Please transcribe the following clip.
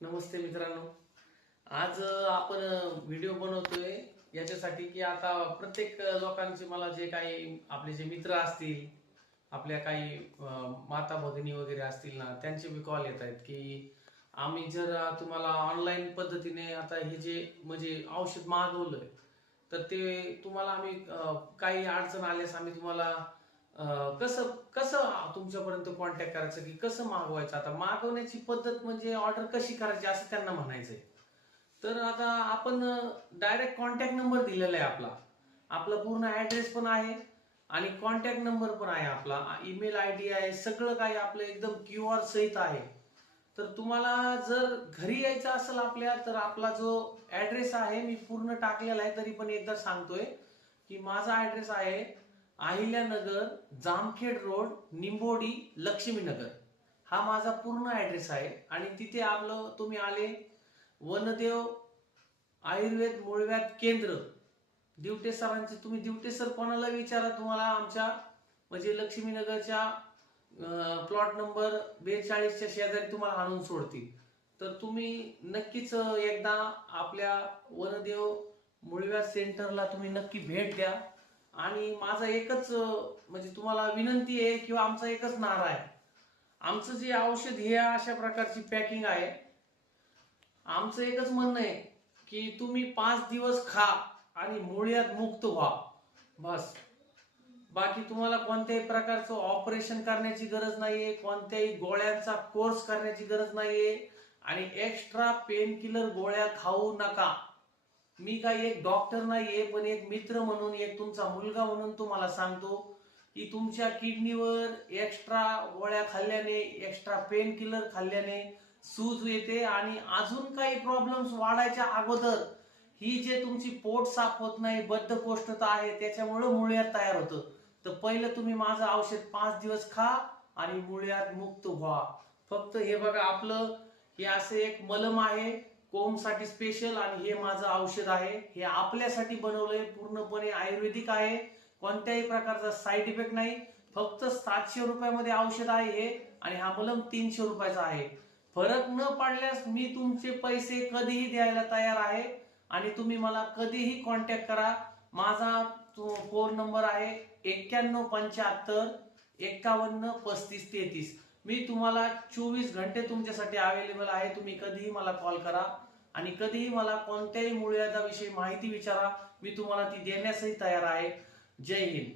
नमस्ते मित्रांनो. आज आपण व्हिडिओ बनवतोय याच्यासाठी की आता प्रत्येक लोकांचे मला जे काही आपले जे मित्र असतील, आपल्या काही माता भगिनी वगैरे असतील ना, त्यांचे बी कॉल येत आहेत की आम्ही जर तुम्हाला ऑनलाईन पद्धतीने आता हे जे म्हणजे औषध मागवलंय, तर ते तुम्हाला आम्ही काही अडचण आल्यास आम्ही तुम्हाला कसं कसं तुमच्यापर्यंत कॉन्टॅक्ट करायचं की कसं मागवायचं. आता मागवण्याची पद्धत म्हणजे ऑर्डर कशी करायची असं त्यांना म्हणायचंय. तर आता आपण डायरेक्ट कॉन्टॅक्ट नंबर दिलेला आहे आपला. आपला पूर्ण ऍड्रेस पण आहे आणि कॉन्टॅक्ट नंबर पण आहे आपला. ईमेल आयडी आहे, सगळं काही आपलं एकदम QR सहित आहे. तर तुम्हाला जर घरी यायचं असेल आपल्या, तर आपला जो ऍड्रेस आहे मी पूर्ण टाकलेला आहे, तरी पण एकदा सांगतोय की माझा ऍड्रेस आहे अहिल्यानगर, जामखेड रोड, निंबोडी, लक्ष्मीनगर. हा माझा पूर्ण ऍड्रेस आहे. आणि तिथे आपलं तुम्ही आले, वनदेव आयुर्वेद मूळव्याध केंद्र, दिवटे सरांचे, तुम्ही दिवटे सर कोणाला विचारा, तुम्हाला आमच्या म्हणजे लक्ष्मीनगरच्या प्लॉट नंबर 42च्या शेजारी तुम्हाला आणून सोडतील. तर तुम्ही नक्कीच एकदा आपल्या वनदेव मूळव्याध सेंटरला तुम्ही नक्की भेट द्या. आणि माझा एकच म्हणजे तुम्हाला विनंती आहे किंवा आमचा एकच नारा आहे. आमचं जे औषध हे अशा प्रकारची पॅकिंग आहे. आमचं एकच म्हणणं आहे की तुम्ही 5 दिवस खा आणि मुळव्याध मुक्त व्हा, बस. बाकी तुम्हाला कोणत्याही प्रकारचं ऑपरेशन करण्याची गरज नाहीये, कोणत्याही गोळ्यांचा कोर्स करण्याची गरज नाहीये आणि एक्स्ट्रा पेन किलर गोळ्या खाऊ नका. मी काही एक डॉक्टर नाहीये, पण एक मित्र म्हणून, एक तुमचा मुलगा म्हणून तुम्हाला सांगतो की तुमच्या किडनीवर एक्स्ट्रा गोळ्या खाल्ल्याने, एक्स्ट्रा पेन किलर खाल्ल्याने सूज येते आणि अजून काही प्रॉब्लेम्स वाढायच्या अगोदर ही जे तुमची पोट साफ होत नाही, बद्धकोष्ठता आहे, त्याच्यामुळे मुळव्याध तयार होतं. तर पहिलं तुम्ही माझं औषध 5 दिवस खा आणि मुळव्याध मुक्त व्हा. फक्त हे बघा, आपलं हे असं एक मलम आहे कोंबसाठी स्पेशल, आणि हे माझं औषध आहे. हे आपल्यासाठी बनवलंय, पूर्णपणे आयुर्वेदिक आहे, कोणत्याही प्रकारचा साईड इफेक्ट नाही. फक्त 700 रुपयामध्ये औषध आहे हे, आणि हा मलम 300 रुपयाचा आहे. फरक न पडल्यास मी तुमचे पैसे कधीही द्यायला तयार आहे आणि तुम्ही मला कधीही कॉन्टॅक्ट करा. माझा फोन नंबर आहे 9175 51 35 33. मी तुम्हाला 24 घंटे तुमच्यासाठी अवेलेबल आहे. तुम्ही कधीही मला कॉल करा आणि कधीही मला कोणत्याही मुळव्याधाविषयी माहिती विचारा, मी तुम्हाला ती देण्यासही तयार आहे. जय हिंद.